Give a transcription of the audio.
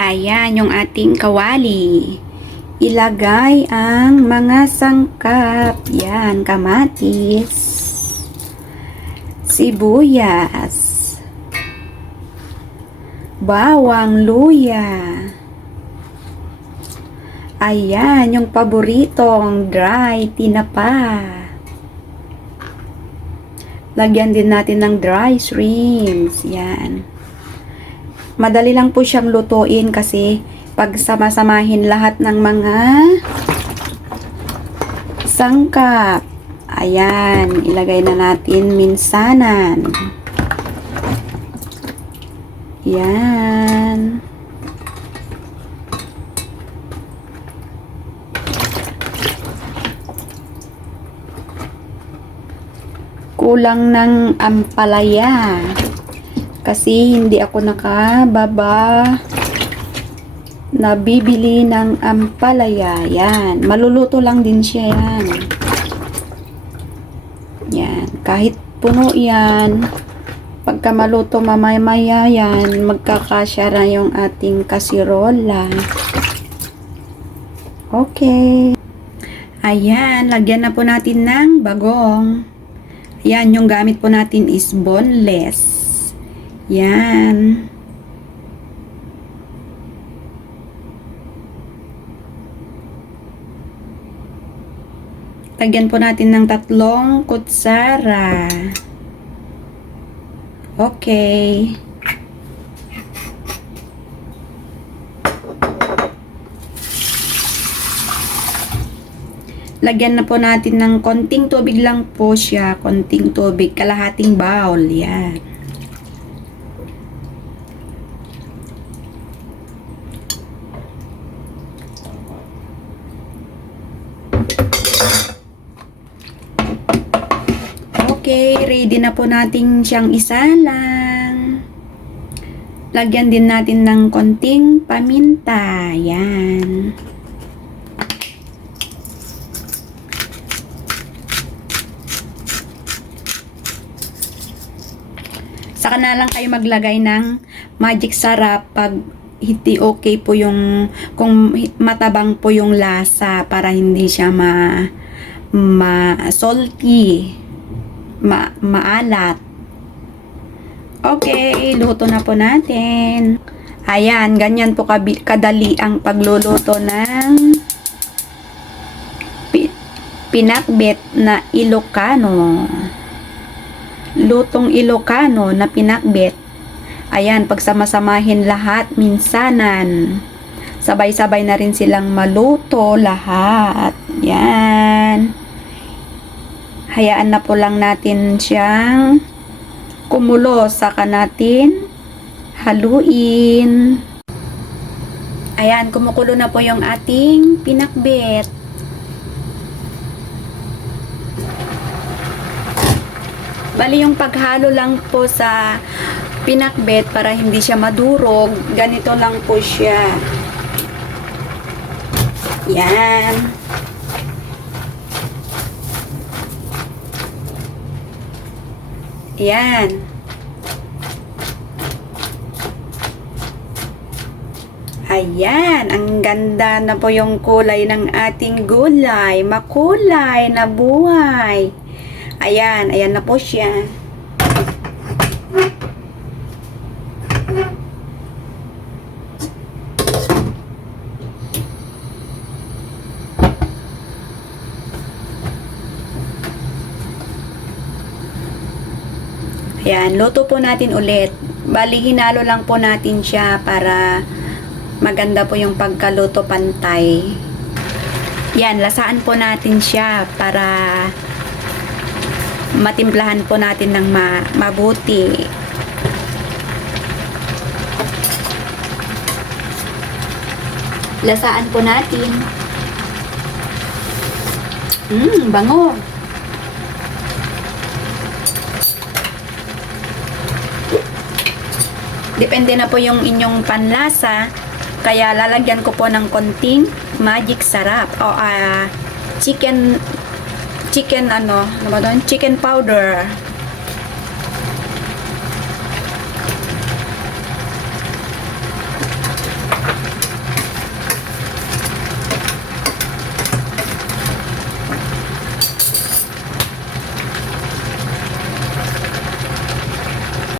Ayan yung ating kawali. Ilagay ang mga sangkap. Yan, kamatis, sibuyas, bawang luya. Ayan, yung paboritong dry tinapa. Lagyan din natin ng dry shrimps. Yan. Madali lang po siyang lutuin kasi pag sama-samahin lahat ng mga sangkap. Ayan, ilagay na natin minsanan. Yan. Kulang ng ampalaya kasi hindi ako nabibili ng ampalaya. Yan, maluluto lang din siya yan. Yan, kahit puno yan, pagka maluto mamaya yan, magkakasya na yung ating kasirola. Okay. Ayan, lagyan na po natin ng bagong. Yan, yung gamit po natin is boneless. Yan. Lagyan po natin ng 3 kutsara. Okay. Lagyan na po natin ng konting tubig lang po siya. Konting tubig. Kalahating bowl. Yan. Okay. Ready na po natin siyang isalang. Lagyan din natin ng konting paminta. Yan. Saka na lang kayo maglagay ng magic sarap pag hindi okay po yung, kung matabang po yung lasa para hindi siya salty, maalat. Okay, luto na po natin. Ayan, ganyan po kadali ang pagluluto ng pinakbet na Ilocano. Lutong Ilocano na pinakbet. Ayan, pagsama-samahin lahat minsanan. Sabay-sabay na rin silang maluto lahat. Yan. Hayaan na po lang natin siyang kumulo. Saka natin haluin. Ayan, kumukulo na po yung ating pinakbet. Bali yung paghalo lang po sa pinakbet para hindi siya madurog. Ganito lang po siya. Yan. Yan. Ayan. Ang ganda na po yung kulay ng ating gulay. Makulay na buhay. Ayan, ayan na po siya. Ayan, luto po natin ulit. Bali, hinalo lang po natin siya para maganda po yung pagkaluto pantay. Yan, lasaan po natin siya para matimplahan po natin ng mabuti. Lasaan po natin. Bango. Depende na po yung inyong panlasa. Kaya lalagyan ko po ng konting magic sarap o chicken powder.